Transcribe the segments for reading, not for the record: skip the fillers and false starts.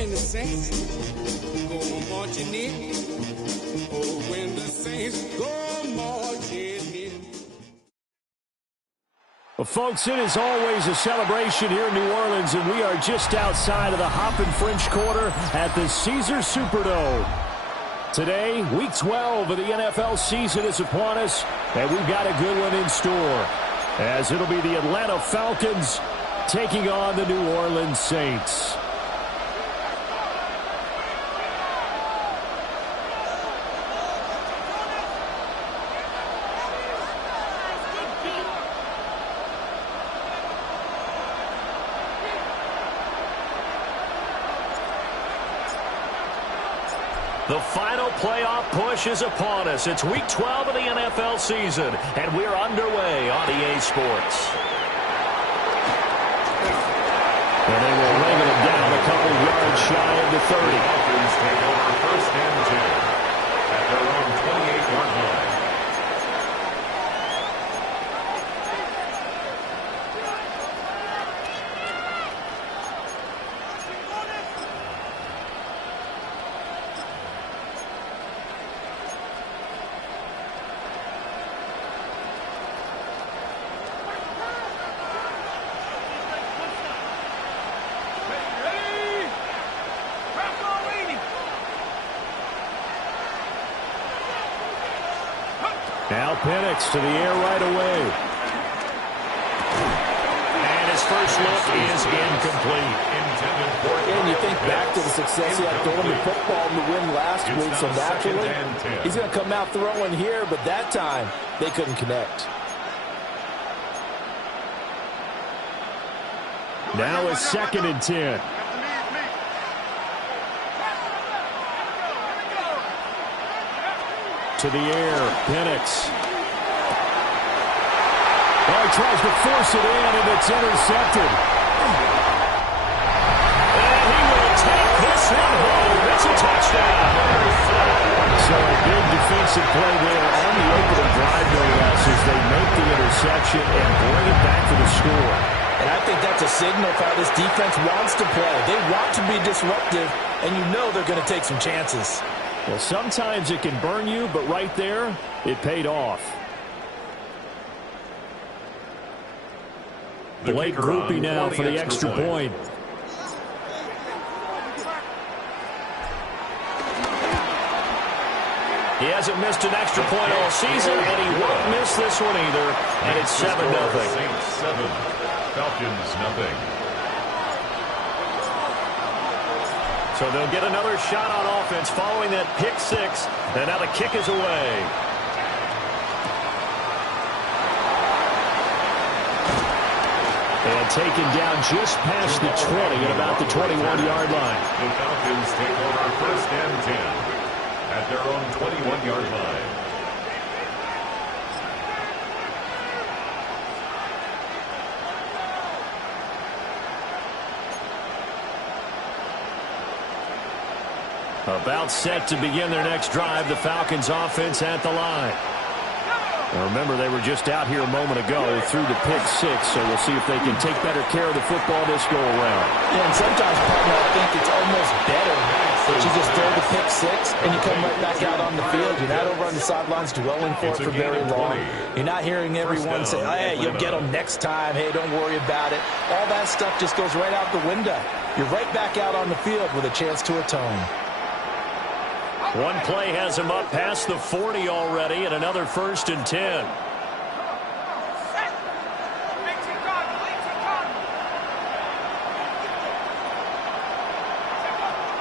when the saints go marching in. Oh, when the saints go marching in. Well, folks, it is always a celebration here in New Orleans, and we are just outside of the Hoppin' French Quarter at the Caesars Superdome. Today, Week 12 of the NFL season is upon us, and we've got a good one in store, as it'll be the Atlanta Falcons taking on the New Orleans Saints. The final playoff push is upon us. It's Week 12 of the NFL season, and we're underway on EA Sports. And they will ring it down a couple yards shy of the 30. The Falcons take over first and 10 at their own 28-yard line. Now Penix to the air right away. And his first look is incomplete. And you think back to the success he had throwing the football in the win last week, so naturally he's going to come out throwing here, but that time they couldn't connect. Now a 2nd and 10. To the air, Penix. Oh, he tries to force it in, and it's intercepted. And he will take this one home. It's a touchdown. So a big defensive play there on the opening drive, no less, as they make the interception and bring it back to the score. And I think that's a signal for how this defense wants to play. They want to be disruptive, and you know they're going to take some chances. Well, sometimes it can burn you, but right there, it paid off. Blake Grupe now for the extra point. He hasn't missed an extra point all season, and he won't miss this one either. And it's 7-0. Saints 7, Falcons nothing. So they'll get another shot on offense following that pick six. And now the kick is away. And taken down just past the 20 at about the 21-yard line. The Falcons take over first and 10 at their own 21-yard line. About set to begin their next drive, the Falcons offense at the line. Now remember, they were just out here a moment ago through the pick six, so we'll see if they can take better care of the football this go around. Yeah, and sometimes, partner, I think it's almost better that you just throw the pick six and you come right back out on the field. You're not over on the sidelines dwelling for it for very long. You're not hearing everyone say, hey, you'll get them next time. Hey, don't worry about it. All that stuff just goes right out the window. You're right back out on the field with a chance to atone. One play has him up past the 40 already, and another 1st and 10.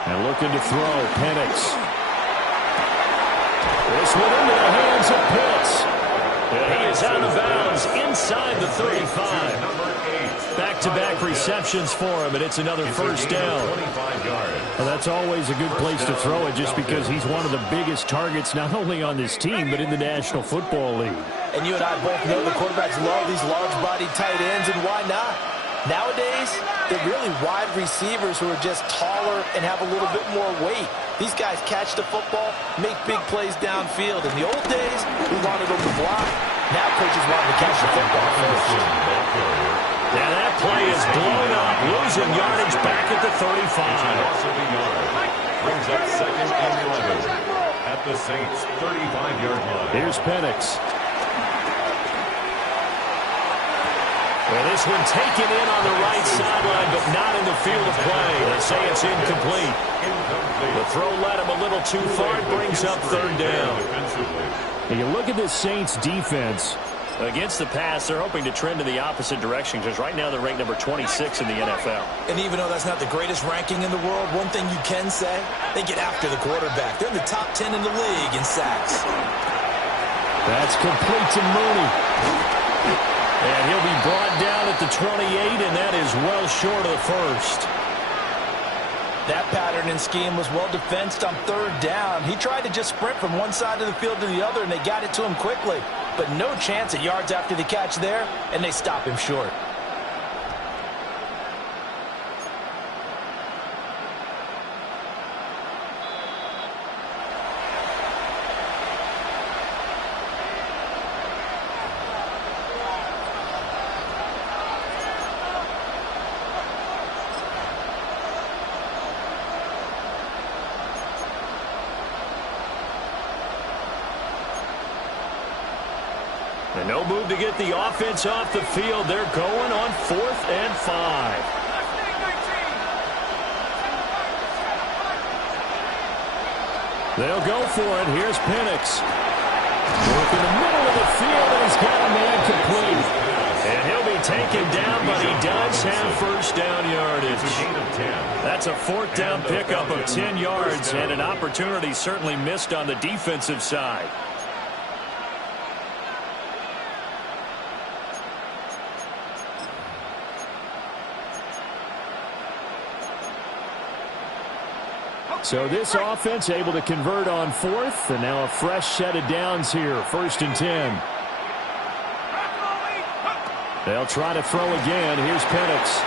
And looking to throw, Penix. This one into the hands of Pitts. And he is out of bounds inside the 35. Back-to-back receptions for him, and it's another 1st down. Well, that's always a good place to throw it just because he's one of the biggest targets not only on this team but in the National Football League. And you and I both know the quarterbacks love these large-bodied tight ends, and why not? Nowadays, they're really wide receivers who are just taller and have a little bit more weight. These guys catch the football, make big plays downfield. In the old days, we wanted them to block. Now coaches want them to catch the football first. Yeah, that play is blown up, losing yardage back at the 35. at the Saints' 35-yard line. Here's Penix. Well, this one taken in on the right sideline, but not in the field of play. They say it's incomplete. The throw led him a little too far. It brings up third down. And you look at this Saints defense. Against the pass, they're hoping to trend in the opposite direction because right now they're ranked number 26 in the NFL. And even though that's not the greatest ranking in the world, one thing you can say, they get after the quarterback. They're in the top 10 in the league in sacks. That's complete to Mooney. And he'll be brought down at the 28, and that is well short of the first. That pattern and scheme was well defensed on third down. He tried to just sprint from one side of the field to the other, and they got it to him quickly. But no chance at yards after the catch there, and they stop him short. And no move to get the offense off the field. They're going on 4th and 5. They'll go for it. Here's Penix. Work in the middle of the field, and he's got a man complete. And he'll be taken down, but he does have first down yardage. That's a 4th down pickup of 10 yards, and an opportunity certainly missed on the defensive side. So this offense able to convert on 4th, and now a fresh set of downs here, 1st and 10. They'll try to throw again. Here's Penix.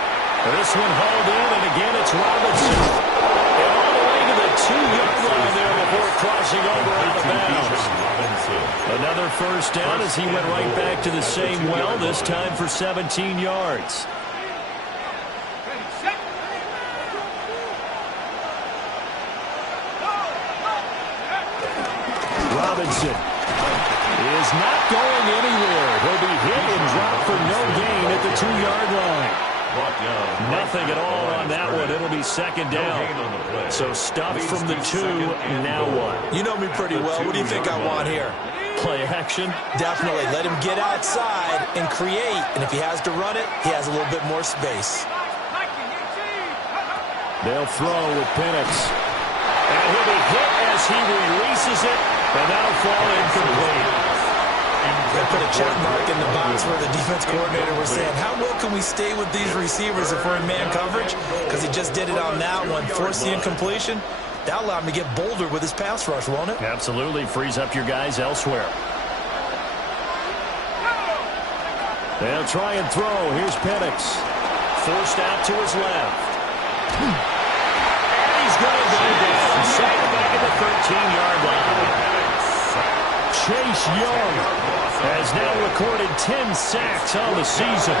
This one hauled in, and again it's Robinson. And all the way to the 2-yard line there before crossing over out of bounds. Another first down as he went right back to the same well, this time for 17 yards. Robinson is not going anywhere. He'll be hit and dropped for no gain at the 2-yard line. Nothing at all on that one. It'll be 2nd down. So stuffed from the 2. Now what? You know me pretty well. What do you think I want here? Play action? Definitely. Let him get outside and create. And if he has to run it, he has a little bit more space. They'll throw with Penix. And he'll be hit as he releases it. And that'll fall incomplete. They put a check mark in the box where the defense coordinator was saying, how well can we stay with these receivers if we're in man coverage? Because he just did it on that one, forced the incompletion. That allowed him to get bolder with his pass rush, won't it? Absolutely. Frees up your guys elsewhere. They'll try and throw. Here's Penix. Forced out to his left. And he's going to go down. Sacked back at the 13-yard line. Chase Young has now recorded 10 sacks on the season.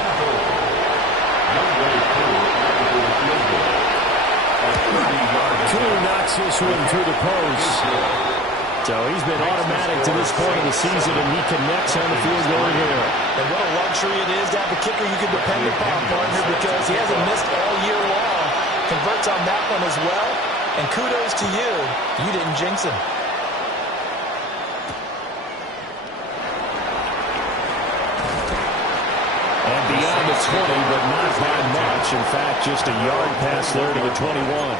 Koo knocks this one through the post. So he's been automatic to this point of the season, and he connects on the field goal here. And what a luxury it is to have a kicker you can depend upon, partner, because he hasn't missed all year long. Converts on that one as well. And kudos to you. You didn't jinx him. Beyond the 20, but not by much. In fact, just a yard pass there to the 21.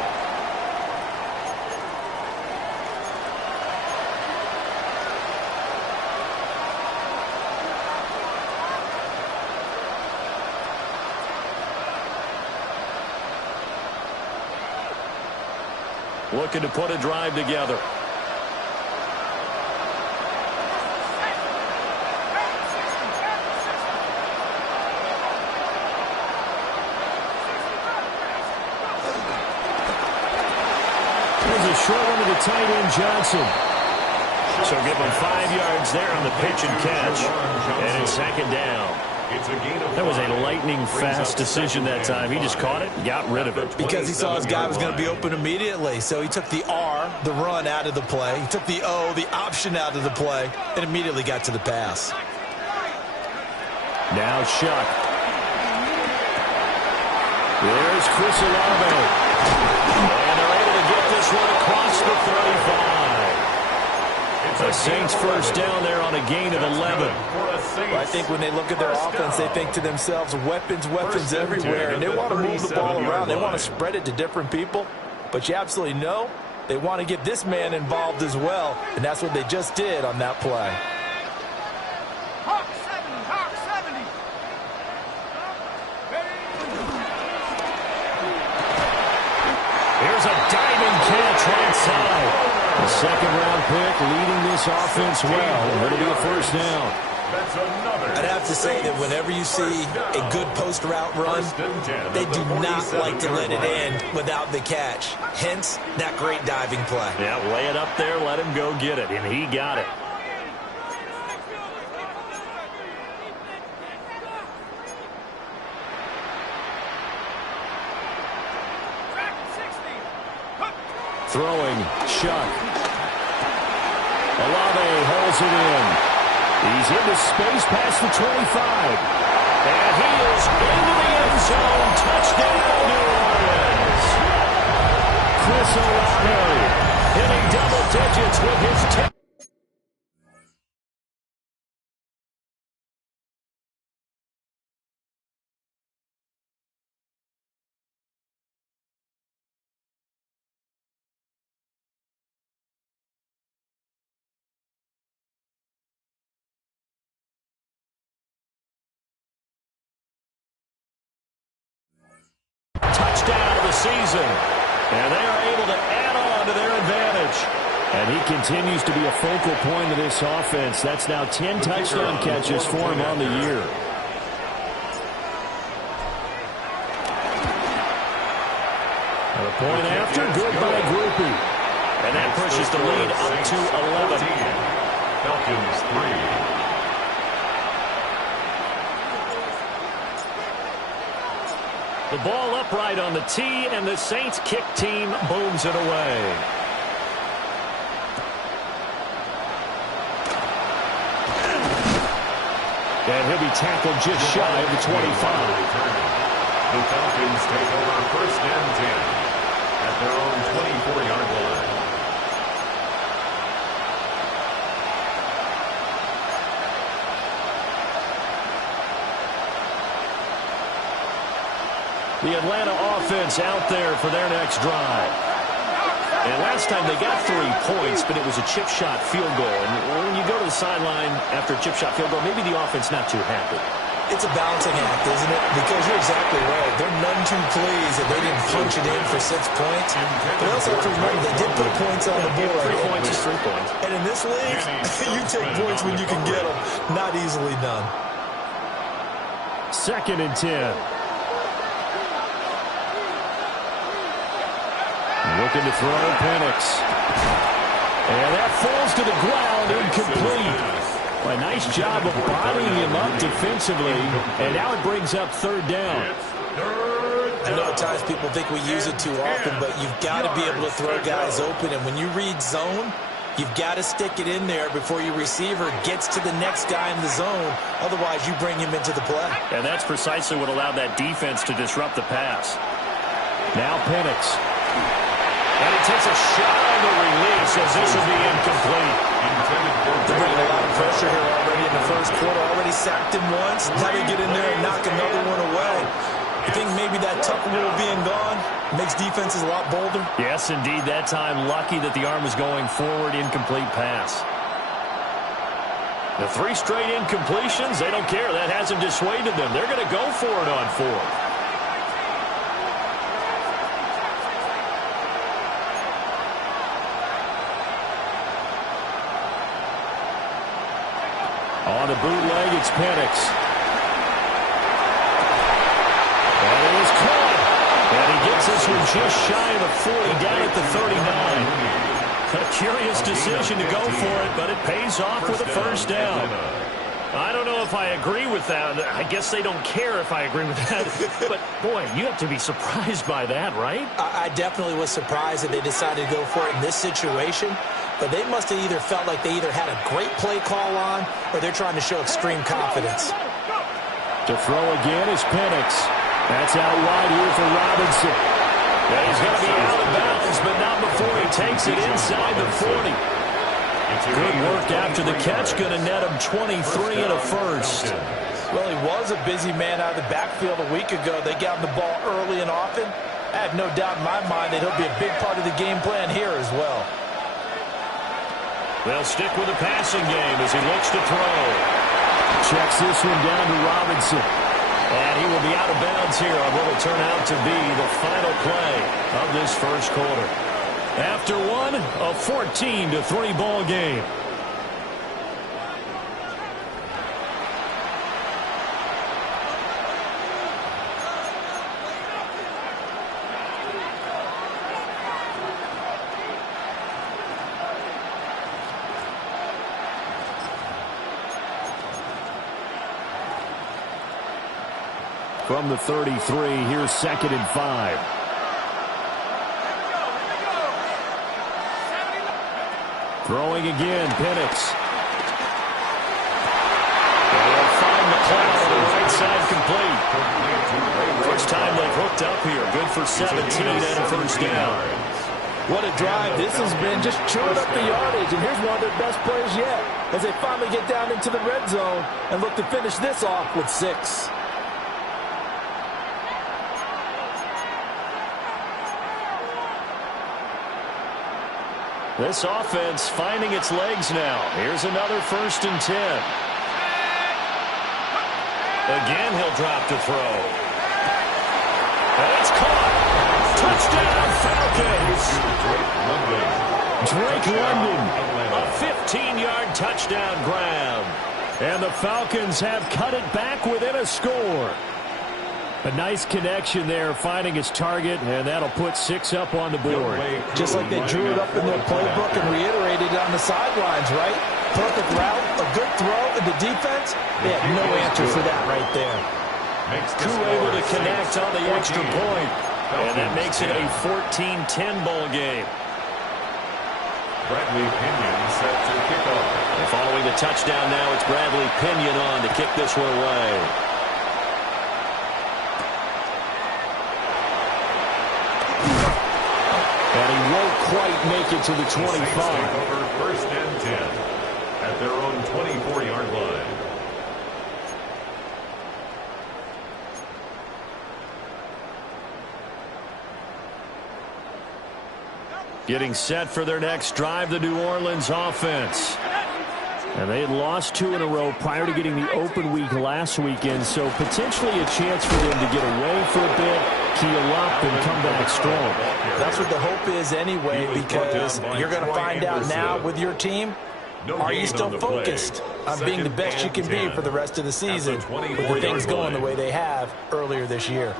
Looking to put a drive together. Short one to the tight end, Johnson. So give him 5 yards there on the pitch and catch. And it's 2nd down. That was a lightning-fast decision that time. He just caught it and got rid of it. Because he saw his guy was going to be open immediately. So he took the R, the run, out of the play. He took the O, the option, out of the play, and immediately got to the pass. Now Shuck. There's Chris Olave. And they're able to get this one across the 35. The Saints first down there on a gain of 11. Well, I think when they look at their offense, they think to themselves, weapons, weapons everywhere. And they want to move the ball around. They want to spread it to different people. But you absolutely know they want to get this man involved as well. And that's what they just did on that play. Hawk 70, Hawk 70. Here's a diving catch right side. The second-round pick leading this offense well. It'll be a first down. I'd have to say that whenever you see a good post route run, they do not like to let it end without the catch. Hence, that great diving play. Yeah, lay it up there, let him go get it, and he got it. Throwing, Shuck. Olave holds it in. He's into space past the 25. And he is into the end zone. Touchdown, New Orleans. Chris Olave hitting double digits with his 10th. Touchdown of the season. And they are able to add on to their advantage. And he continues to be a focal point of this offense. That's now 10 touchdown catches for him on the year. And a point after, good by Grupe. And that pushes the lead up to 11. Falcons 3. The ball upright on the tee, and the Saints kick team booms it away. And he'll be tackled just shy of the 25. The Falcons take over first and 10 at their own 24-yard line. The Atlanta offense out there for their next drive. And last time they got 3 points, but it was a chip shot field goal. And when you go to the sideline after a chip shot field goal, maybe the offense not too happy. It's a balancing act, isn't it? Because you're exactly right. They're none too pleased that they didn't punch it in for 6 points. But also have to remember they did put points on the board. 3 points is 3 points. And in this league, you take points when you can get them. Not easily done. 2nd and 10. Looking to throw, Penix. And that falls to the ground, incomplete. Well, a nice job of bodying him up defensively, and now it brings up 3rd down. I know at times people think we use it too often, but you've got to be able to throw guys open, and when you read zone, you've got to stick it in there before your receiver gets to the next guy in the zone. Otherwise, you bring him into the play. And that's precisely what allowed that defense to disrupt the pass. Now Penix. And he takes a shot on the release as this will be incomplete. They're bringing a lot of pressure here already in the first quarter. Already sacked him once. Now they get in there and knock another one away. You think maybe that tuck rule being gone makes defenses a lot bolder? Yes, indeed. That time, lucky that the arm was going forward, incomplete pass. The 3 straight incompletions, they don't care. That hasn't dissuaded them. They're going to go for it on 4th. On the bootleg, it's Penix. And it is caught. And he gets this one just shy of the 40, down at the 39. A curious decision to go for it, but it pays off with a first down. I don't know if I agree with that. I guess they don't care if I agree with that. But, boy, you have to be surprised by that, right? I definitely was surprised that they decided to go for it in this situation. But they must have either felt like they either had a great play call on or they're trying to show extreme confidence. To throw again is Penix. That's out wide here for Robinson. Yeah, he's going to be out of bounds, but not before he takes it inside the 40. Good work after the catch. Going to net him 23 and a first. Well, he was a busy man out of the backfield a week ago. They got him the ball early and often. I have no doubt in my mind that he'll be a big part of the game plan here as well. They'll stick with the passing game as he looks to throw. Checks this one down to Robinson. And he will be out of bounds here on what will turn out to be the final play of this first quarter. After one, a 14-3 ball game. From the 33, here's 2nd and 5. Throwing again, Penix. They'll find McLeod on the right side complete. First time they've hooked up here. Good for 17 and a first down. What a drive this has been, just chewing up the yardage. And here's one of their best plays yet as they finally get down into the red zone and look to finish this off with 6. This offense finding its legs now. Here's another 1st and 10. Again, he'll drop to throw. And it's caught. Touchdown, Falcons. Drake London. A 15-yard touchdown grab. And the Falcons have cut it back within a score. A nice connection there, finding his target, and that'll put 6 up on the board. Just like they drew it up in their playbook and reiterated it on the sidelines, right? Perfect route, a good throw, and the defense, they had no answer for that right there. Koo able to connect on the extra point, and that makes it a 14-10 ball game. Bradley Pinion set to kick off. And following the touchdown now, it's Bradley Pinion on to kick this one away. And he won't quite make it to the 25. Over 1st and 10 at their own 24-yard line. Getting set for their next drive, the New Orleans offense. And they had lost 2 in a row prior to getting the open week last weekend, so potentially a chance for them to get away for a bit, keel up, and come back strong. That's what the hope is anyway, because you're going to find out now with your team, are you still focused on being the best you can be for the rest of the season with the things going the way they have earlier this year.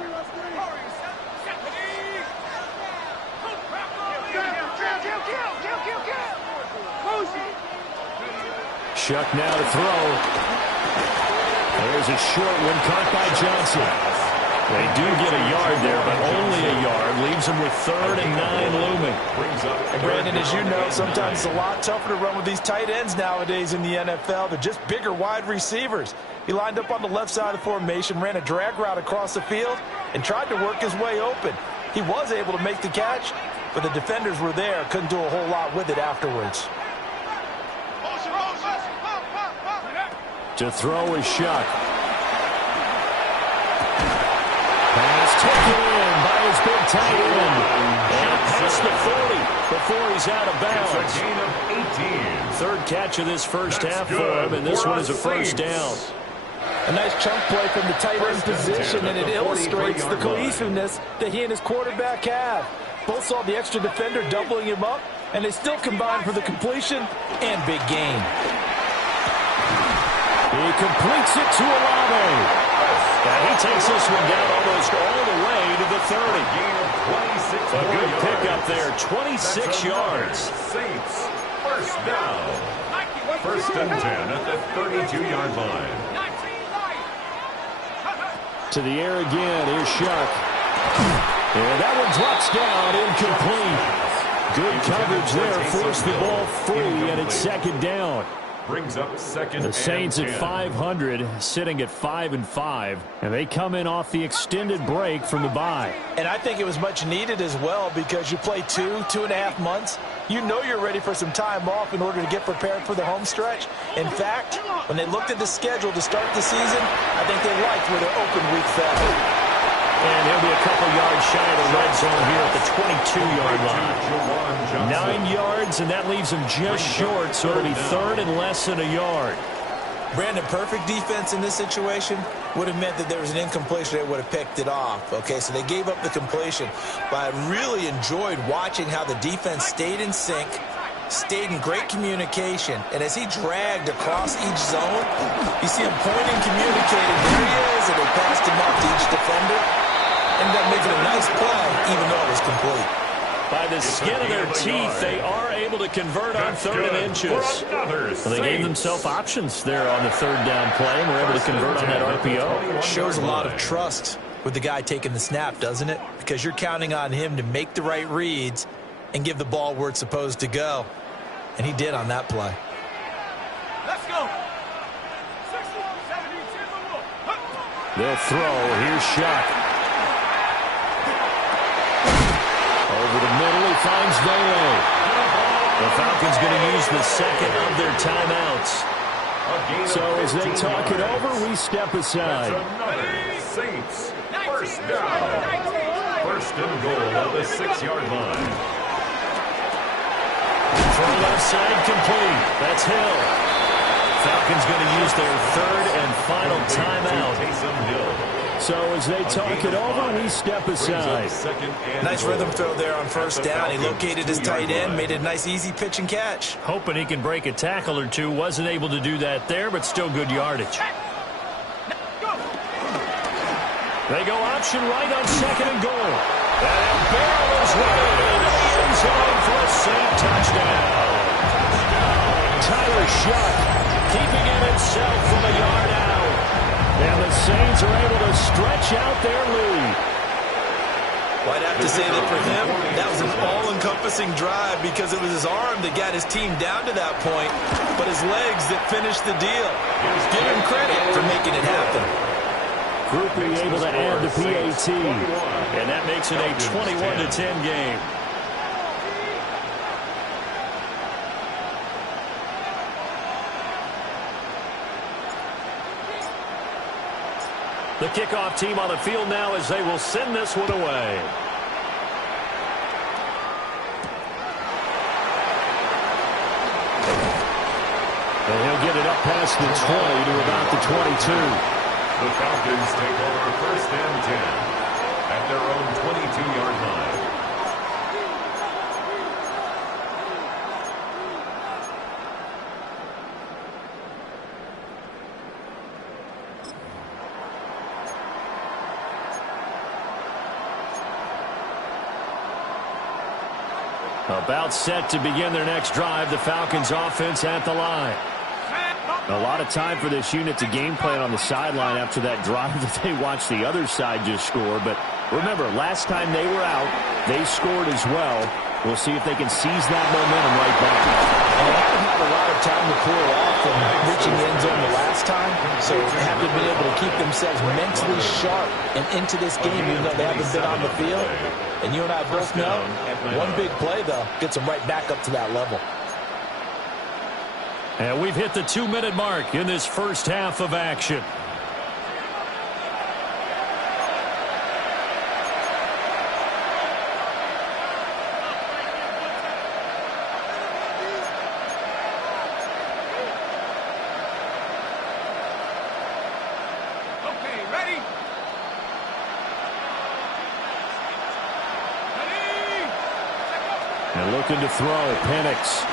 Shuck now to throw. There's a short one caught by Johnson. They do get a yard there, but only a yard. Leaves them with 3rd and 9 looming. And Brandon, as you know, sometimes it's a lot tougher to run with these tight ends nowadays in the NFL. They're just bigger wide receivers. He lined up on the left side of the formation, ran a drag route across the field, and tried to work his way open. He was able to make the catch, but the defenders were there. Couldn't do a whole lot with it afterwards. To throw is Shuck. Pass taken in by his big tight end. And past the 40 before he's out of bounds. It's a gain of 18. 3rd catch of this first half for him, and this one is a first down. A nice chunk play from the tight end position, and it illustrates the cohesiveness that he and his quarterback have. Both saw the extra defender doubling him up, and they still combined for the completion and big gain. He completes it to Olave. And he takes this one down almost all the way to the 30. A good pickup there, 26 yards. Saints, 1st down. First and 10 at the 32-yard line. To the air again. Here's Shuck. And that one drops down, incomplete. Good coverage there. Forced the ball free, and it's second down. Brings up second. The Saints and at 10. 500, sitting at 5-5, and they come in off the extended break from the bye. And I think it was much needed as well, because you play 2.5 months. You know you're ready for some time off in order to get prepared for the home stretch. In fact, when they looked at the schedule to start the season, I think they liked where their open week fell. And he'll be a couple yards shy of the red zone here at the 22-yard line. 9 yards, and that leaves him just short, so it'll be third and less than a yard. Brandon, perfect defense in this situation would have meant that there was an incompletion that would have picked it off. Okay, so they gave up the completion. But I really enjoyed watching how the defense stayed in sync, stayed in great communication, and as he dragged across each zone, you see him pointing, communicating. There he is, and they passed him off to each defender. Ended up making a nice play, even though it was complete. By the skin of their teeth, they are able to convert on third and inches. Well, they gave themselves options there on the third down play, and were able to convert on that RPO. Shows a lot of trust with the guy taking the snap, doesn't it? Because you're counting on him to make the right reads and give the ball where it's supposed to go. And he did on that play. Let's go. They'll throw. Here's Shuck. Over the middle, he finds Vele. The Falcons going to use the second of their timeouts. So as they talk it over, we step aside. Saints first down. First and goal at the 6-yard line. From left side, complete. That's Hill. Falcons going to use their third and final timeout. Taysom Hill. So as they talk it over, we step aside. Nice rhythm throw there on first down. He located his tight end, made it a nice easy pitch and catch. Hoping he can break a tackle or two. Wasn't able to do that there, but still good yardage. They go option right on second and goal. And barrels right into the end zone for a Saint touchdown. Tyler Shuck keeping it himself from a yard out. And the Saints are able to stretch out their lead. Well, I'd have to say that for him, that was an all-encompassing drive because it was his arm that got his team down to that point, but his legs that finished the deal. Give him credit for making it happen. Group being able to add the PAT, and that makes it a 21-10 game. The kickoff team on the field now as they will send this one away. And he'll get it up past the 20 to about the 22. The Falcons take over first and 10 at their own 22-yard line. About set to begin their next drive, the Falcons offense at the line. A lot of time for this unit to game plan on the sideline after that drive that they watched the other side just score. But remember, last time they were out, they scored as well. We'll see if they can seize that momentum right back. And they haven't had a lot of time to cool off from reaching the end zone the last time, so they haven't been able to keep themselves mentally sharp and into this game, even though they haven't been on the field. And you and I both know, one big play, though, gets them right back up to that level. And we've hit the 2-minute mark in this first half of action. And looking to throw, Penix.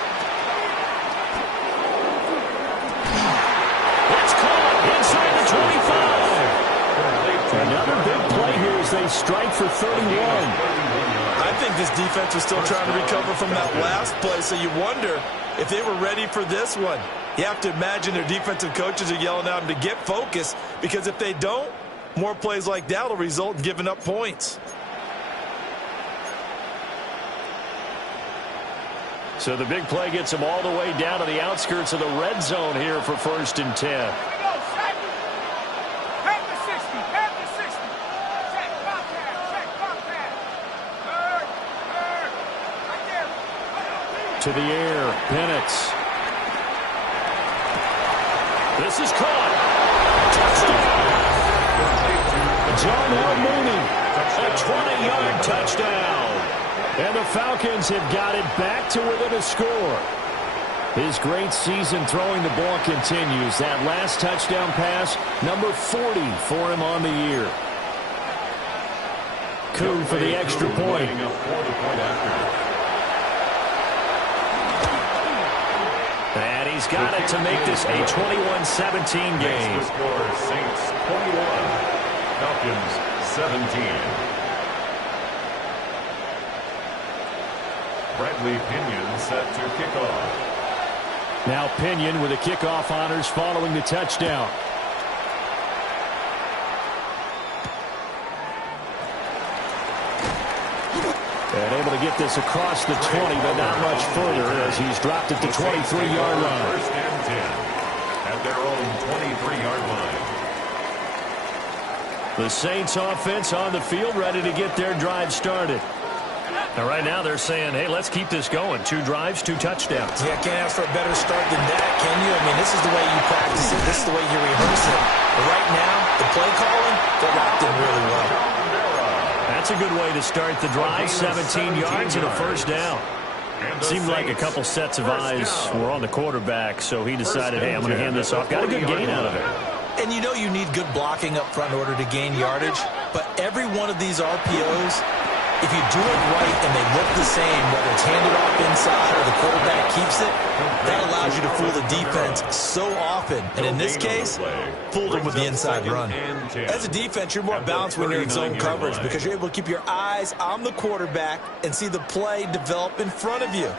It's caught inside the 25. Another big play here as they strike for 31. I think this defense was still trying to recover from that last play, so you wonder if they were ready for this one. You have to imagine their defensive coaches are yelling at them to get focused, because if they don't, more plays like that will result in giving up points. So the big play gets them all the way down to the outskirts of the red zone here for 1st and 10. To the air, Penix. This is caught. Touchdown. Darnell Mooney, a 20-yard touchdown. And the Falcons have got it back to within a score. His great season throwing the ball continues. That last touchdown pass, number 40 for him on the year. Kuhn for the extra point. And he's got it to make this a 21-17 game. The score, Saints 21, Falcons 17. Bradley Pinion set to kick off. Now Pinion with the kickoff honors following the touchdown. And able to get this across the 20, but not much further as he's dropped at the 23-yard line. 1st and 10 at their own 23-yard line. The Saints offense on the field, ready to get their drive started. And right now they're saying, hey, let's keep this going. 2 drives, 2 touchdowns. Yeah, can't ask for a better start than that, can you? I mean, this is the way you practice it. This is the way you rehearse it. But right now, the play calling, they're locked in really well. That's a good way to start the drive. 17 yards and a 1st down. Seemed like a couple sets of eyes were on the quarterback, so he decided, hey, I'm going to hand this off. Got a good gain out of it. And you know you need good blocking up front in order to gain yardage, but every one of these RPOs, if you do it right and they look the same, whether it's handed off inside or the quarterback keeps it, that allows you to fool the defense so often. And in this case, fooled them with the inside run. As a defense, you're more balanced when you're in zone coverage because you're able to keep your eyes on the quarterback and see the play develop in front of you.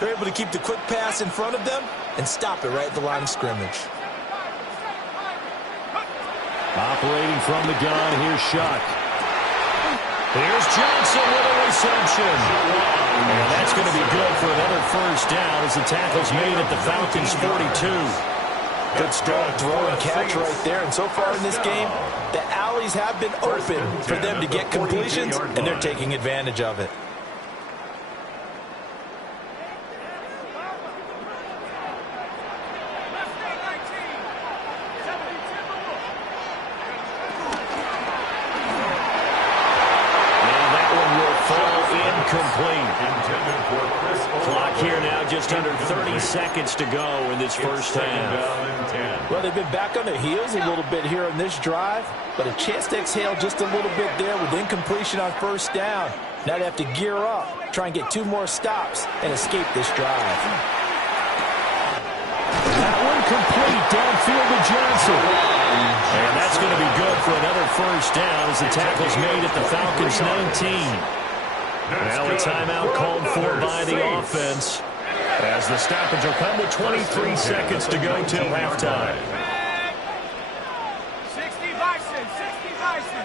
They're able to keep the quick pass in front of them and stop it right at the line of scrimmage. Operating from the gun, here's Shuck. Here's Johnson with a reception. And that's going to be good for another 1st down as the tackle's made at the Falcons' 42. Good strong throw and catch right there. And so far in this game, the alleys have been open for them to get completions, and they're taking advantage of it. Clock here now, just under 30 seconds to go in this 1st half. Well, they've been back on their heels a little bit here on this drive, but a chance to exhale just a little bit there with incompletion on 1st down. Now they have to gear up, try and get 2 more stops, and escape this drive. That one complete downfield to Johnson. And that's going to be good for another 1st down as the tackle's made at the Falcons' 19. Now a timeout called for by the offense as the stoppage will come with 23 seconds to go till halftime. 60 Bison, 60 Bison.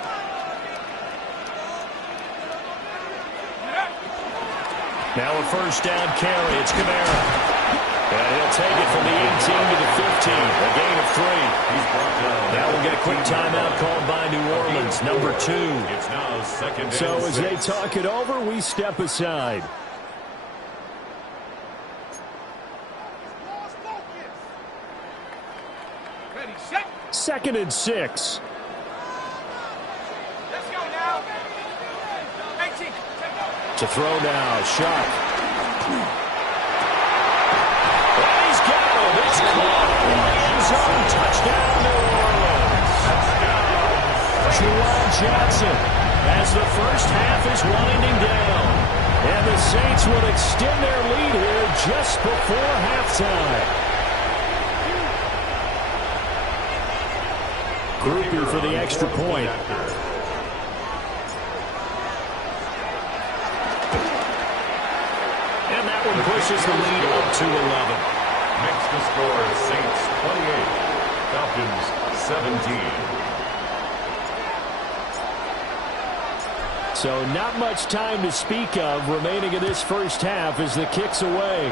Now a 1st down carry. It's Kamara. And he'll take it from the 18 to the 15. A gain of 3. Now we'll get a quick timeout called by New Orleans, number 2. It's now 2nd and 6. So as they talk it over, we step aside. Ready, set. 2nd and 6. Let's go now. 18. To throw now, Shuck. Touchdown, New Orleans. Juwan Johnson as the 1st half is winding down. And the Saints will extend their lead here just before halftime. Groupie for the extra point. And that that one pushes the lead up to 11. Next to score, Saints 28, Falcons 17. So not much time to speak of remaining in this first half as the kick's away.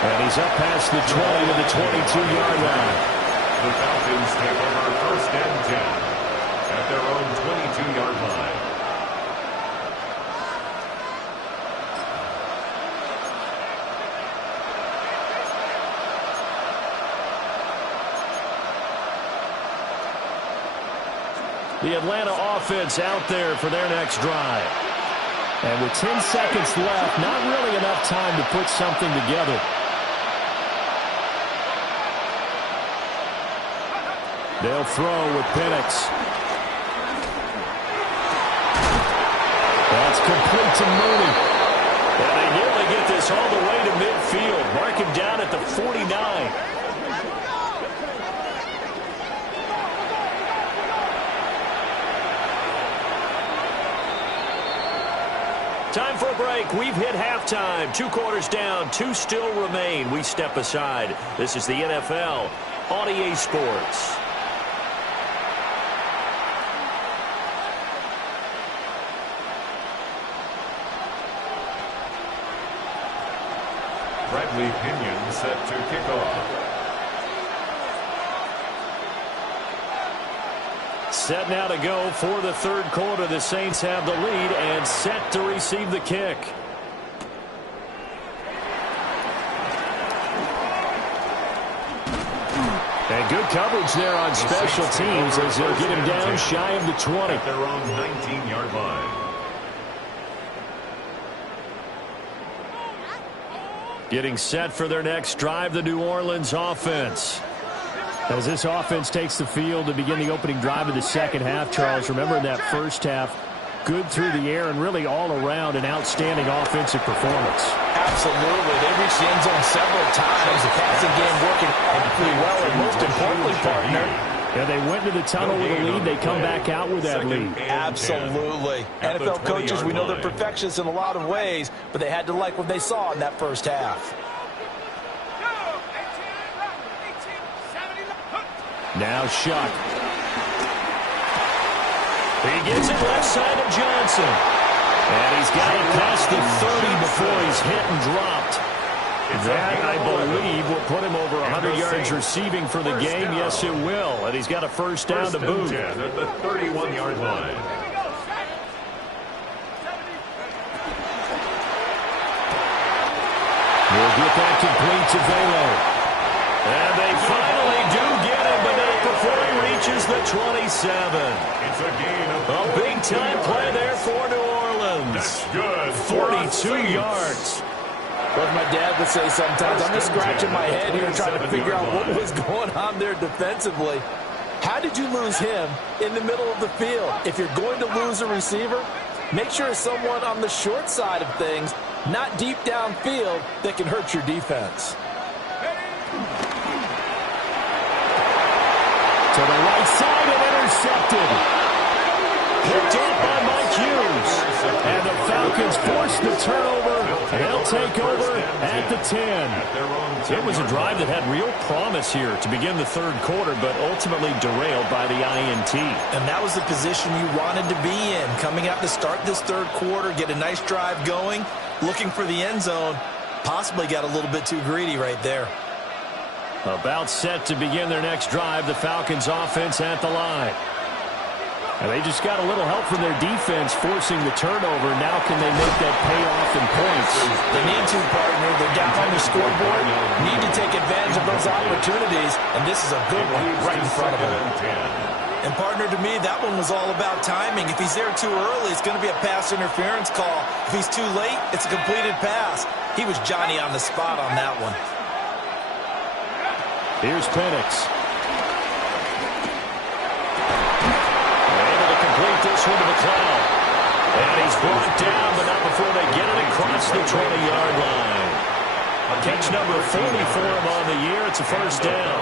And he's up past the 20 to the 22-yard line. The Falcons take over 1st and 10 at their own 22-yard line. The Atlanta offense out there for their next drive. And with 10 seconds left, not really enough time to put something together. They'll throw with Penix. That's complete to Mooney. And they nearly get this all the way to midfield. Mark him down at the 49. Time for a break. We've hit halftime. 2 quarters down. 2 still remain. We step aside. This is the NFL on EA Sports. Bradley Pinion set to kick off. Set now to go for the 3rd quarter. The Saints have the lead and set to receive the kick. And good coverage there on special teams as they'll get him down shy of the 20. At their own 19-yard line. Getting set for their next drive, the New Orleans offense. As this offense takes the field to begin the opening drive of the second half, Charles, remember in that first half, good through the air and really all around an outstanding offensive performance. Absolutely. They reached the end zone several times. The passing game working pretty well, and most importantly, partner, yeah, they went to the tunnel with a lead. They come back out with that lead. Absolutely. NFL coaches, we know they're perfectionists in a lot of ways, but they had to like what they saw in that first half. Now Shuck. He gets it left side of Johnson. And he's got it past the 30 before he's hit and dropped. That, I believe, will put him over 100 yards receiving for the game. Yes, it will. And he's got a first down to boot. At the 31-yard line. We'll get that complete to Velo. And they finally do get him, but not before he reaches the 27. It's a gain of a big-time play there for New Orleans. That's good. 42 yards. Like my dad would say sometimes, I'm just scratching my head here trying to figure out what was going on there defensively. How did you lose him in the middle of the field? If you're going to lose a receiver, make sure it's someone on the short side of things, not deep downfield, that can hurt your defense. To the right side and intercepted. Picked up by Mike Hughes. And the Falcons force the turnover. They'll take over at the 10. It was a drive that had real promise here to begin the 3rd quarter, but ultimately derailed by the INT. And that was the position you wanted to be in. Coming out to start this 3rd quarter, get a nice drive going, looking for the end zone. Possibly got a little bit too greedy right there. About set to begin their next drive, the Falcons offense at the line. And they just got a little help from their defense forcing the turnover. Now can they make that pay off in points? They need to, partner. They're down on the scoreboard. Need to take advantage of those opportunities. And this is a good one right in front of them. And, partner, to me, that one was all about timing. If he's there too early, it's going to be a pass interference call. If he's too late, it's a completed pass. He was Johnny on the spot on that one. Here's Penix. Able to complete this one to McLeod. And he's brought down, but not before they get it across the 20-yard line. Catch number 40 for him on the year. It's a first down.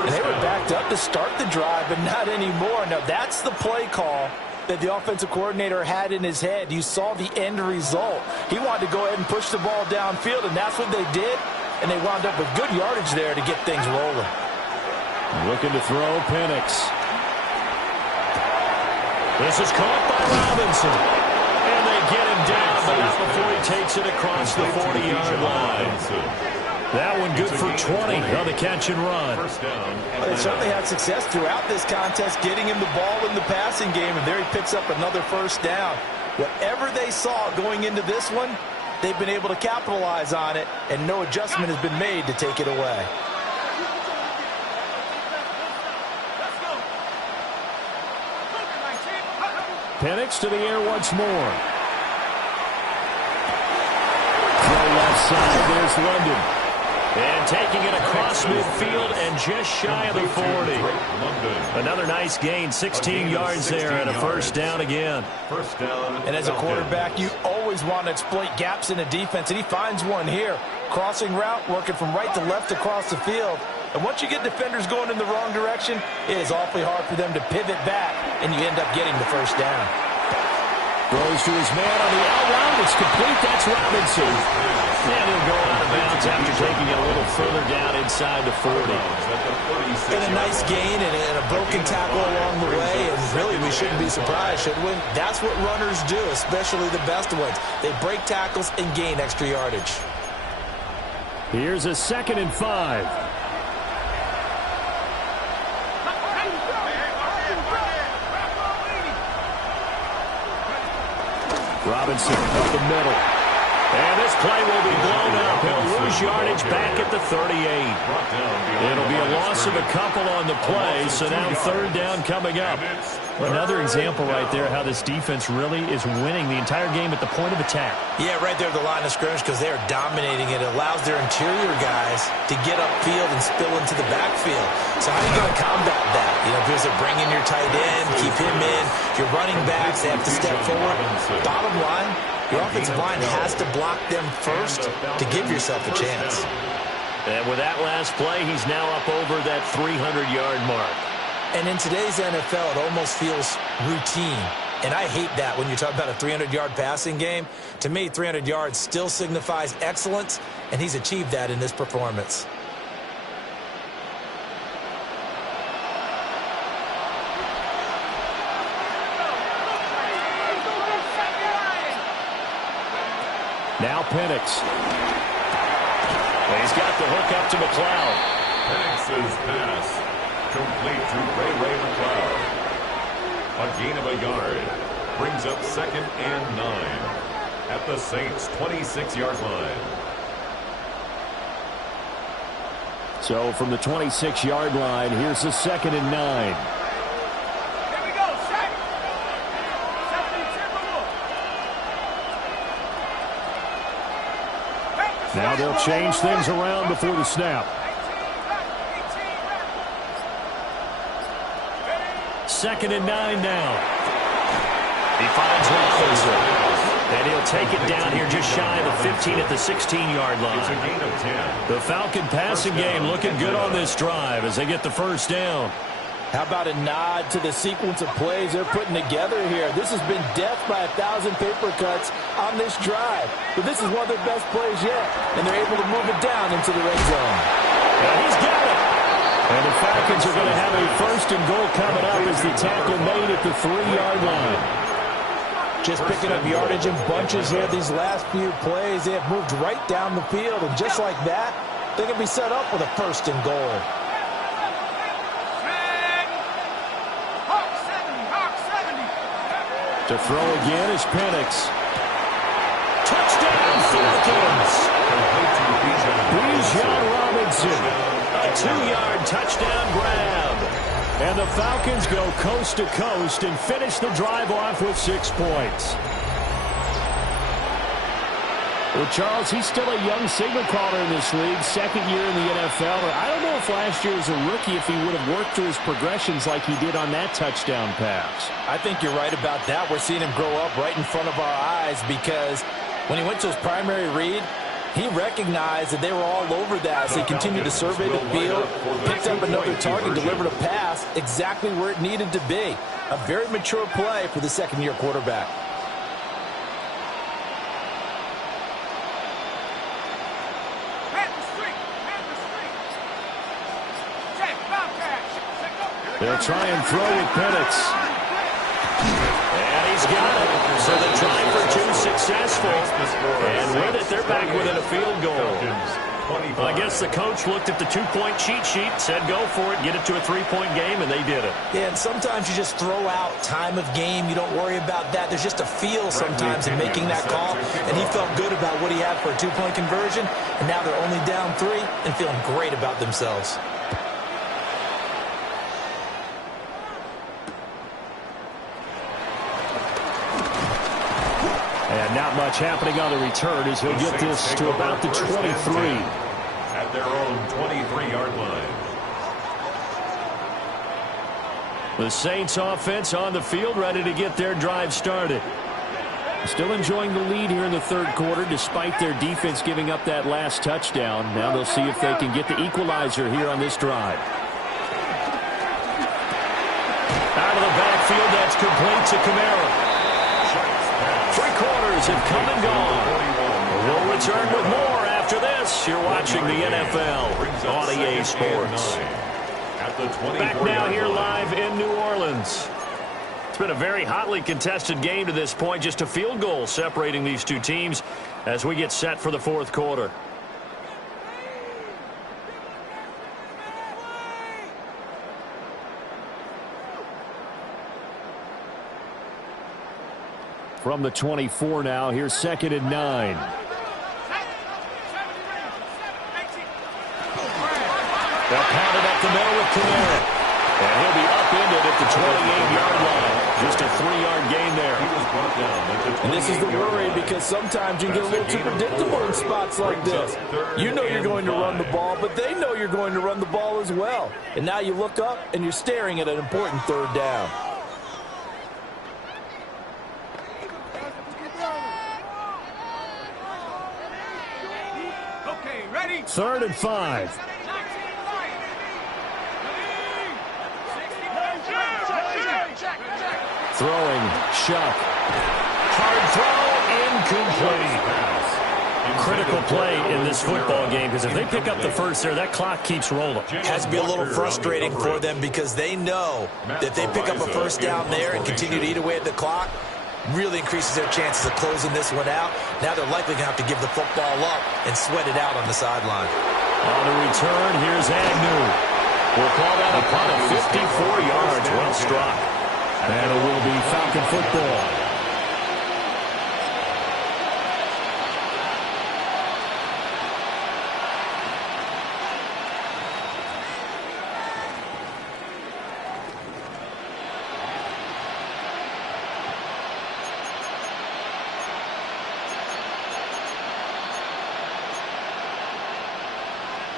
And they were backed up to start the drive, but not anymore. Now, that's the play call that the offensive coordinator had in his head. You saw the end result. He wanted to go ahead and push the ball downfield, and that's what they did, and they wound up with good yardage there to get things rolling. Looking to throw, Penix. This is caught by Robinson. And they get him down, but not before he takes it across the 40-yard line. That one good for 20 on the catch and run. They certainly had success throughout this contest, getting him the ball in the passing game, and there he picks up another first down. Whatever they saw going into this one, they've been able to capitalize on it, and no adjustment has been made to take it away. Penix to the air once more. Throw left side, there's London. And taking it across midfield and just shy of the 40. Another nice gain, 16 yards there and a first down again. And as a quarterback, you always want to exploit gaps in a defense, and he finds one here. Crossing route, working from right to left across the field. And once you get defenders going in the wrong direction, it is awfully hard for them to pivot back, and you end up getting the first down. Throws to his man on the out route. It's complete. That's Robinson. And he'll go out of bounds after taking it a little further down inside the 40. And a nice gain and a broken tackle along the way. And really, we shouldn't be surprised, should we? That's what runners do, especially the best ones. They break tackles and gain extra yardage. Here's a 2nd and 5. Robinson up the middle. And this play will be blown up. He'll lose yardage back at the 38. It'll be a loss of a couple on the play, so now third down coming up. Another example right there how this defense really is winning the entire game at the point of attack. Yeah, right there at the line of scrimmage because they are dominating it. It allows their interior guys to get upfield and spill into the backfield. So how are you going to combat that? You know, because they're bringing your tight end, keep him in. Your running backs, they have to step forward. Bottom line, your offensive line has to block them first to give yourself a chance. And with that last play, he's now up over that 300-yard mark. And in today's NFL, it almost feels routine. And I hate that when you talk about a 300-yard passing game. To me, 300 yards still signifies excellence, and he's achieved that in this performance. Now Penix. He's got the hook up to McLeod. Penix's pass complete to Ray McLeod. A gain of a yard brings up 2nd and 9 at the Saints' 26-yard line. So from the 26-yard line, here's the 2nd and 9. Now they'll change things around before the snap. 2nd and 9 now. He finds Robinson. And he'll take it down here just shy of the 15 at the 16-yard line. It's a gain of 10. The Falcon passing game looking good on this drive as they get the first down. How about a nod to the sequence of plays they're putting together here? This has been death by 1,000 paper cuts on this drive. But this is one of their best plays yet, and they're able to move it down into the red zone. And he's got it. And the Falcons are going to have a 1st and goal coming up as the tackle made at the 3-yard line. Just picking up yardage in bunches here these last few plays. They have moved right down the field, and just like that, they can be set up with a 1st and goal. To throw again is Penix. Touchdown Falcons! Bijan Robinson. A 2-yard touchdown grab. And the Falcons go coast to coast and finish the drive off with 6 points. Well, Charles, he's still a young signal caller in this league, 2nd year in the NFL. I don't know if last year as a rookie if he would have worked through his progressions like he did on that touchdown pass. I think you're right about that. We're seeing him grow up right in front of our eyes because when he went to his primary read, He recognized that they were all over that, so he continued to survey the field, picked up another target, delivered a pass exactly where it needed to be. A very mature play for the second-year quarterback. They'll try and throw with Penix. And he's got it. So the try for two successful. And with it, they're back within a field goal. Well, I guess the coach looked at the two-point cheat sheet, said go for it, get it to a three-point game, and they did it. Yeah, and sometimes you just throw out time of game. You don't worry about that. There's just a feel sometimes in making that call. And he felt good about what he had for a two-point conversion. And now they're only down 3 and feeling great about themselves. And not much happening on the return as he'll get this to about the 23. At their own 23-yard line. The Saints offense on the field, ready to get their drive started. Still enjoying the lead here in the third quarter despite their defense giving up that last touchdown. Now they'll see if they can get the equalizer here on this drive. Out of the backfield, that's complete to Kamara. 3 quarters have come and gone. We'll return with more after this. You're watching the NFL on EA Sports. Back now here live in New Orleans. It's been a very hotly contested game to this point. Just a field goal separating these two teams as we get set for the fourth quarter. From the 24 now, here's 2nd and 9. They'll pound it up the middle with Kamara. And he'll be upended at the 28-yard line. Just a 3-yard gain there. And this is the worry because sometimes you can get a little too predictable in spots like this. You know you're going to run the ball, but they know you're going to run the ball as well. And now you look up and you're staring at an important 3rd down. Ready? 3rd and 5. Throwing, Shuck. Hard throw, incomplete. Critical play in this football game because if they pick up the first there, that clock keeps rolling. It has to be a little frustrating for them because they know that if they pick up a first down there and continue to eat away at the clock, really increases their chances of closing this one out. Now they're likely going to have to give the football up and sweat it out on the sideline. On the return, here's Agnew. We'll call that a punt of 54 yards. Well struck. And it will be Falcon football.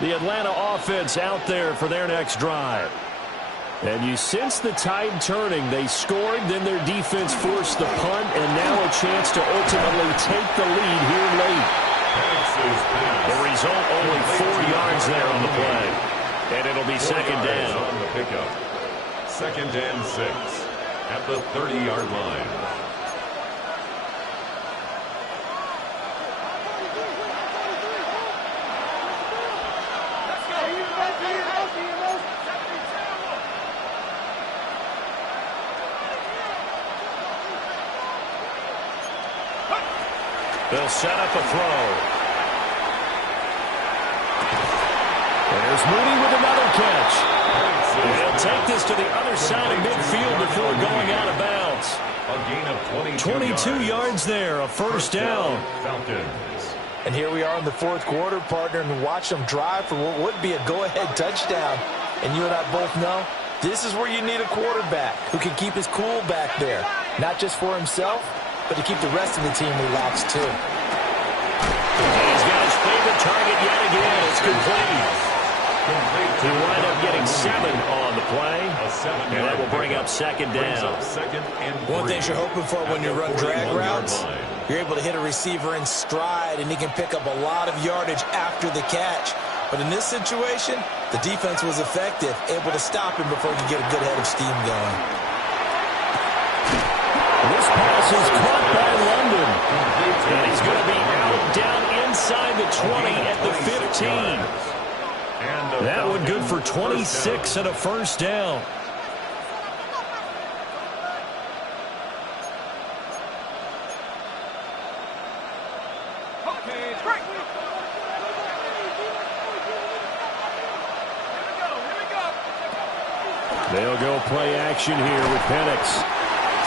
The Atlanta offense out there for their next drive. And you sense the tide turning. They scored, then their defense forced the punt, and now a chance to ultimately take the lead here late. The result, only 4 yards there on the play. And it'll be 2nd down. On the pickup. 2nd and 6 at the 30-yard line. They'll set up a throw. There's Mooney with another catch. And he'll take this to the other side of midfield before going out of bounds. A gain of 22 yards there, a first down. Falcons. And here we are in the fourth quarter, partner, and watch them drive for what would be a go-ahead touchdown. And you and I both know this is where you need a quarterback who can keep his cool back there, not just for himself, but to keep the rest of the team relaxed too. He's got his favorite target yet again. It's complete. He wind up getting 7 on the play, and that will bring up second down. One thing you're hoping for when you run drag routes, you're able to hit a receiver in stride, and he can pick up a lot of yardage after the catch. But in this situation, the defense was effective, able to stop him before he could get a good head of steam going. This pass is caught by London. And he's going to be out down inside the 20 at the 15. That one good for 26 and a first down. They'll go play action here with Penix.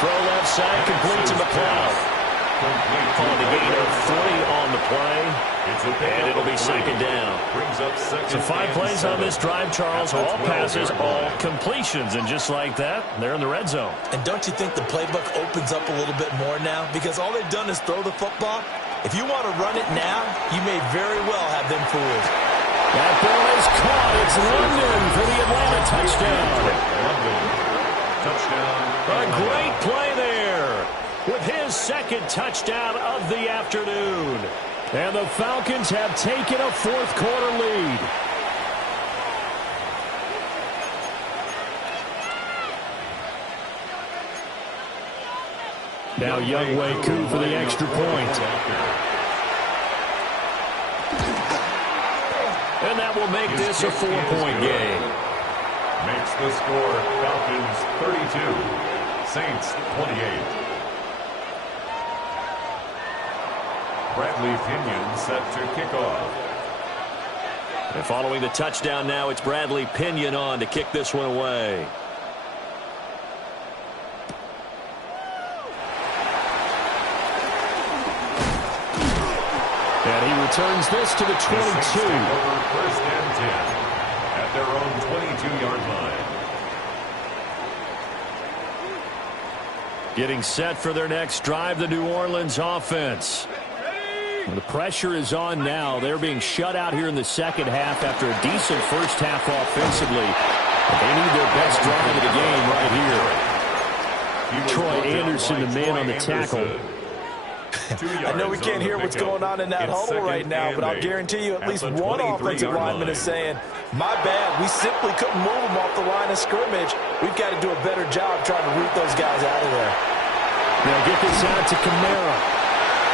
Throw left side, complete to McLeod. On the gain of 3 on the play, and it'll be second down. So 5 plays on this drive, Charles. All passes, all completions, and just like that, they're in the red zone. And don't you think the playbook opens up a little bit more now? Because all they've done is throw the football. If you want to run it now, you may very well have them fooled. That ball is caught. It's London for the Atlanta touchdown. A great play there with his second touchdown of the afternoon. And the Falcons have taken a fourth-quarter lead. Now Younghoe Koo for the extra point. And that will make this a 4-point game. Makes the score Falcons 32, Saints 28. Bradley Pinion set to kick off. And following the touchdown now, it's Bradley Pinion on to kick this one away. And he returns this to the 22. First and 10 at their own 22-yard line. Getting set for their next drive, the New Orleans offense. The pressure is on now. They're being shut out here in the second half after a decent first half offensively. They need their best drive of the game right here. Troy Anderson, the man on the tackle. I know we can't hear what's going on in that huddle right now, but I'll guarantee you at least one offensive lineman is saying, my bad, we simply couldn't move them off the line of scrimmage. We've got to do a better job trying to root those guys out of there. Now get this out to Kamara.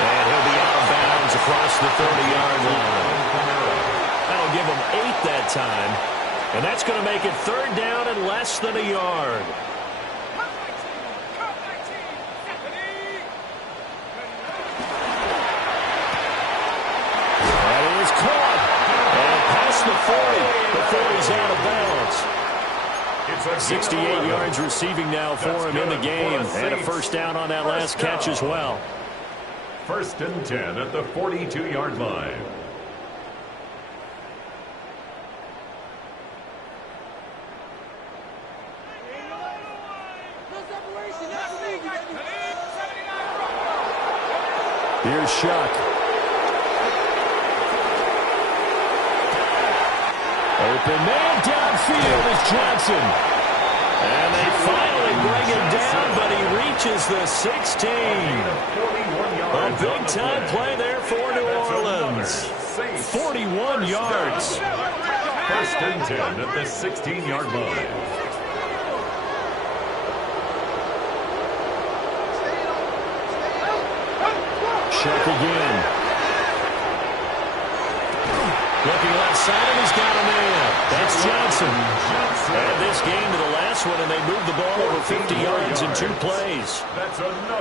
And he'll be out of bounds across the 30-yard line. That'll give him 8 that time. And that's going to make it third down and less than a yard. That is caught. And past the 40. The 40's out of bounds. 68 yards receiving now for him in the game. And a first down on that last catch as well. First and 10 at the 42-yard line. Here's Shuck. Open man downfield is Johnson. And they finally bring him down, but he reaches the 16. A big-time play there for New Orleans. 41 yards. First and 10 at the 16-yard line. Check again. Looking left side, and he's got a man. That's Johnson. And this game to the last one, and they moved the ball over 50 yards in 2 plays.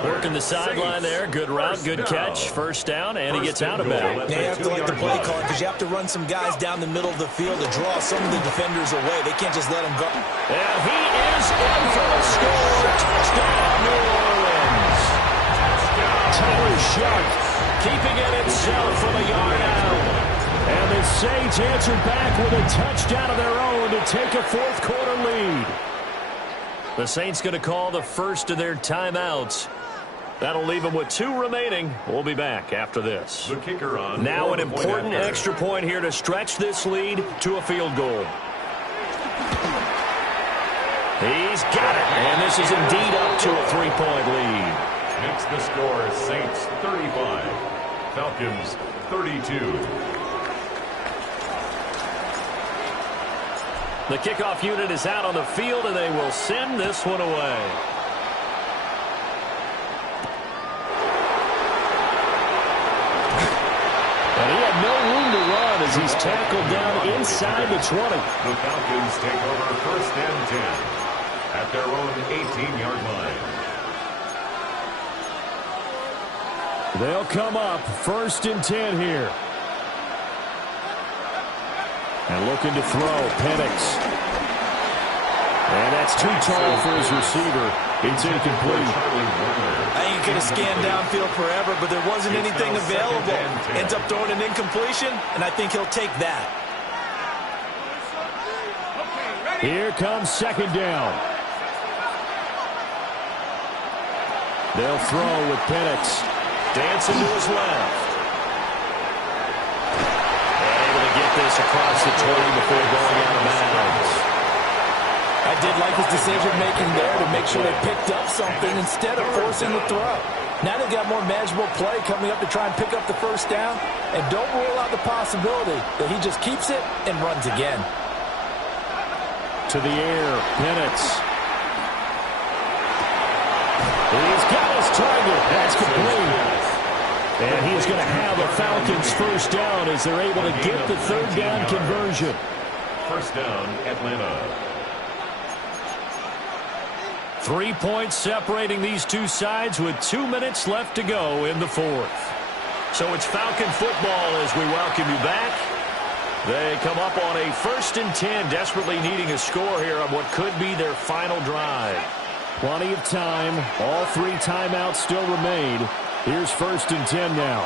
Working the sideline there. Good route, good catch. First down, and he gets out of bounds. You have to like the play call because you have to run some guys down the middle of the field to draw some of the defenders away. They can't just let them go. And he is in for the score. Touchdown, New Orleans. Tyler Shuck keeping it himself from a yard out. And the Saints answered back with a touchdown of their own to take a fourth-quarter lead. The Saints going to call the first of their timeouts. That'll leave them with 2 remaining. We'll be back after this. The kicker on. Now an important extra point here to stretch this lead to a field goal. He's got it. And this is indeed up to a 3-point lead. Makes the score Saints 35, Falcons 32. The kickoff unit is out on the field, and they will send this one away. And he had no room to run as he's tackled down inside the 20. The Falcons take over 1st and 10 at their own 18-yard line. They'll come up 1st and 10 here. And looking to throw, Penix. And that's too tall for his receiver. It's incomplete. I ain't going to scan downfield forever, but there wasn't anything available. Ends up throwing an incompletion, and I think he'll take that. Here comes 2nd down. They'll throw with Penix. Dancing to his left. And able to get this across the 20 before going out of bounds. I did like his decision-making there to make sure they picked up something instead of forcing the throw. Now they've got more manageable play coming up to try and pick up the 1st down. And don't rule out the possibility that he just keeps it and runs again. To the air, Penix. He's got his target. That's complete. And he's going to have a Falcons 1st down as they're able to get the 3rd down conversion. 1st down, Atlanta. 3 points separating these two sides with 2 minutes left to go in the 4th. So it's Falcon football as we welcome you back. They come up on a 1st and 10, desperately needing a score here on what could be their final drive. Plenty of time. All 3 timeouts still remain. Here's 1st and 10 now.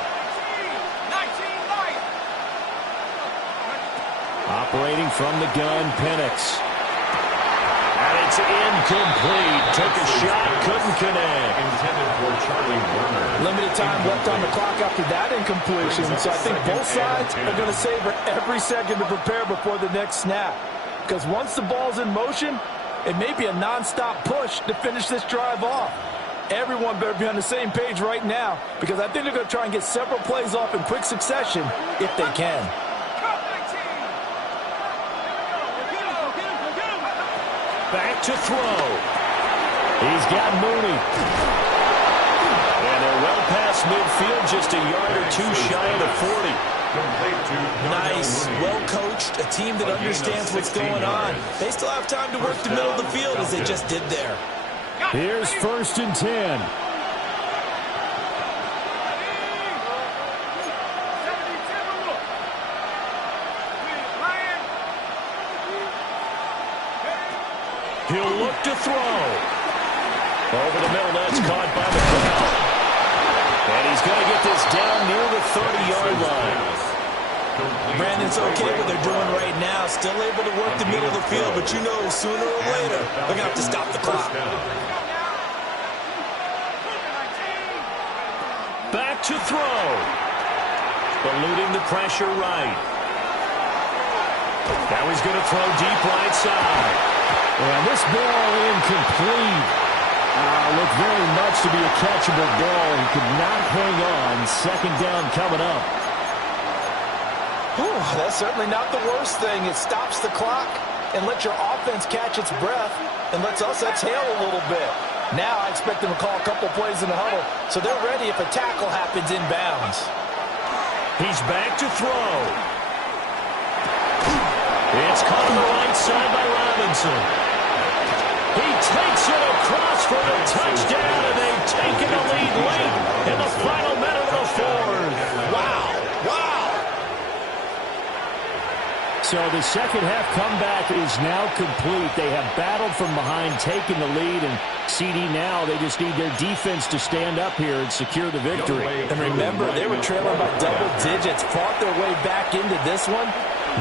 Operating from the gun, Penix. And it's incomplete. Took a shot, couldn't connect. Intended for Charlie Warner. Limited time left on the clock after that incompletion. So I think both sides are going to savor every second to prepare before the next snap. Because once the ball's in motion, it may be a nonstop push to finish this drive off. Everyone better be on the same page right now because I think they're going to try and get several plays off in quick succession if they can. Back to throw. He's got Mooney. And they're well past midfield, just a yard or 2 shy of the 40. Nice, well coached, a team that understands what's going on. They still have time to work the middle of the field as they just did there. Here's 1st and 10. He'll look to throw. Over the middle, that's caught by McCown. And he's going to get this down near the 30-yard line. Brandon's okay what they're doing right now. Still able to work the middle of the field, but you know sooner or later they're going to have to stop the clock. Back to throw. Eluding the pressure right. Now he's going to throw deep right side. And this ball incomplete. Looked very much to be a catchable ball. He could not hang on. 2nd down coming up. Whew, that's certainly not the worst thing. It stops the clock and lets your offense catch its breath and lets us exhale a little bit. Now I expect them to call a couple plays in the huddle so they're ready if a tackle happens inbounds. He's back to throw. It's caught on the right side by Robinson. He takes it across for the touchdown, and they've taken the lead late in the final minute of the 4th. Wow. So the second half comeback is now complete. They have battled from behind, taken the lead, and CD now, they just need their defense to stand up here and secure the victory. And remember, they were trailing by double digits, fought their way back into this one,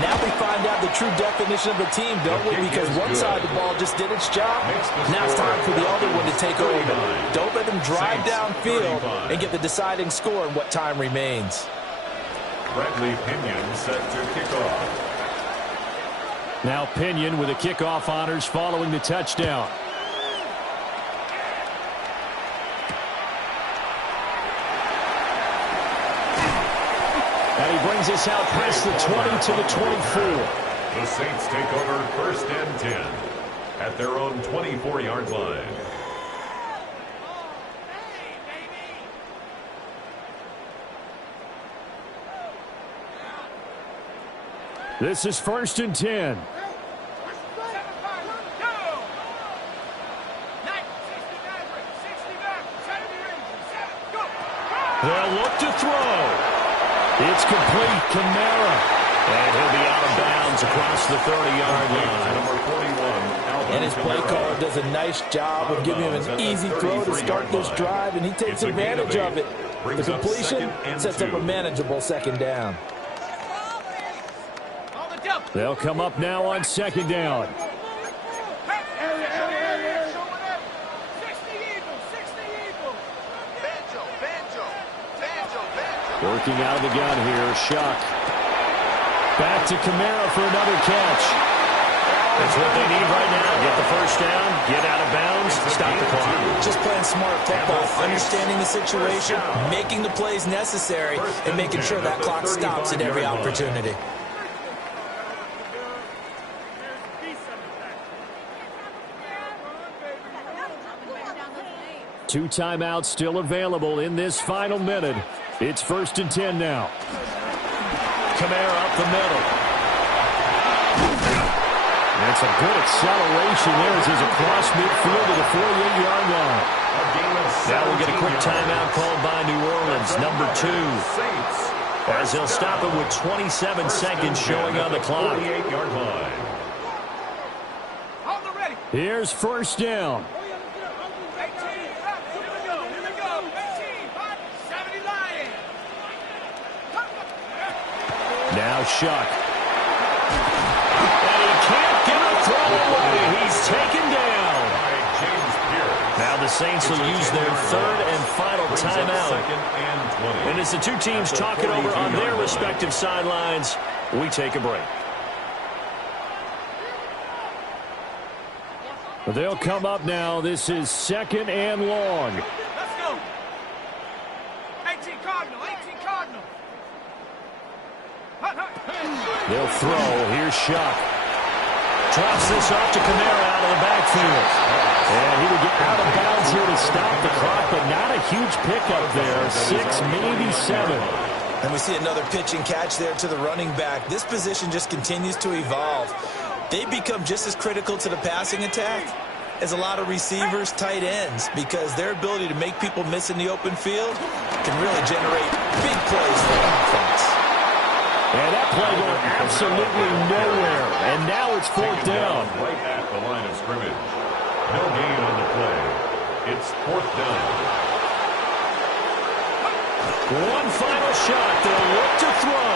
Now we find out the true definition of a team, don't we? Because one side of the ball just did its job. Now it's time for the other one to take over. Don't let them drive downfield and get the deciding score in what time remains. Bradley Pinion set to kick off. Now Pinion with the kickoff honors following the touchdown. And he brings us out past the 20 to the 24. The Saints take over 1st and 10 at their own 24-yard line. This is 1st and 10. They'll look to throw. It's complete. Kamara. And he'll be out of bounds across the 30-yard line. Number 41. And his play caller does a nice job of giving him an easy throw to start this drive, and he takes advantage of it. The completion sets up a manageable 2nd down. They'll come up now on 2nd down. Working out of the gun here, Shuck. Back to Kamara for another catch. That's what they need right now. Get the 1st down, get out of bounds, stop the clock. Just playing smart football, understanding the situation, making the plays necessary, and making sure that clock stops at every opportunity. Two timeouts still available in this final minute. It's 1st and 10 now. Kamara up the middle. That's a good acceleration there as he's across midfield to the 48-yard line. Now we'll get a quick timeout called by New Orleans, number 2. As he'll stop it with 27 seconds showing on the clock. Here's 1st down. Now Shuck. And he can't get a throw away. He's taken down. Now the Saints will use their 3rd and final timeout. And as the two teams talk it over on their respective sidelines, we take a break. They'll come up now. This is 2nd and long. Let's go. 18 Cardinal, 18 Cardinal. They'll throw. Here's Shuck. Drops this off to Kamara out of the backfield. And he will get out of bounds here to stop the clock, but not a huge pickup there. 6, maybe 7. And we see another pitch and catch there to the running back. This position just continues to evolve. They become just as critical to the passing attack as a lot of receivers, tight ends, because their ability to make people miss in the open field can really generate big plays for the offense. And that play going absolutely nowhere. And now it's 4th down. Right at the line of scrimmage. No gain on the play. It's 4th down. One final shot. They'll look to throw.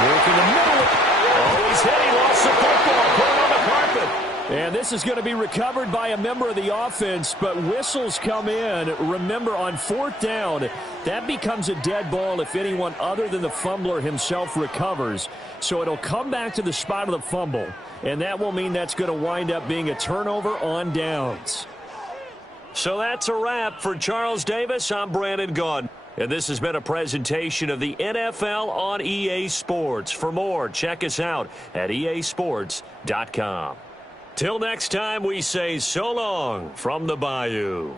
Working the middle. Oh, he's hit. He lost the football. Put it on the carpet. And this is going to be recovered by a member of the offense, but whistles come in. Remember, on 4th down, that becomes a dead ball if anyone other than the fumbler himself recovers. So it'll come back to the spot of the fumble, and that will mean that's going to wind up being a turnover on downs. So that's a wrap for Charles Davis. I'm Brandon Gaudin. And this has been a presentation of the NFL on EA Sports. For more, check us out at easports.com. Till next time, we say so long from the Bayou.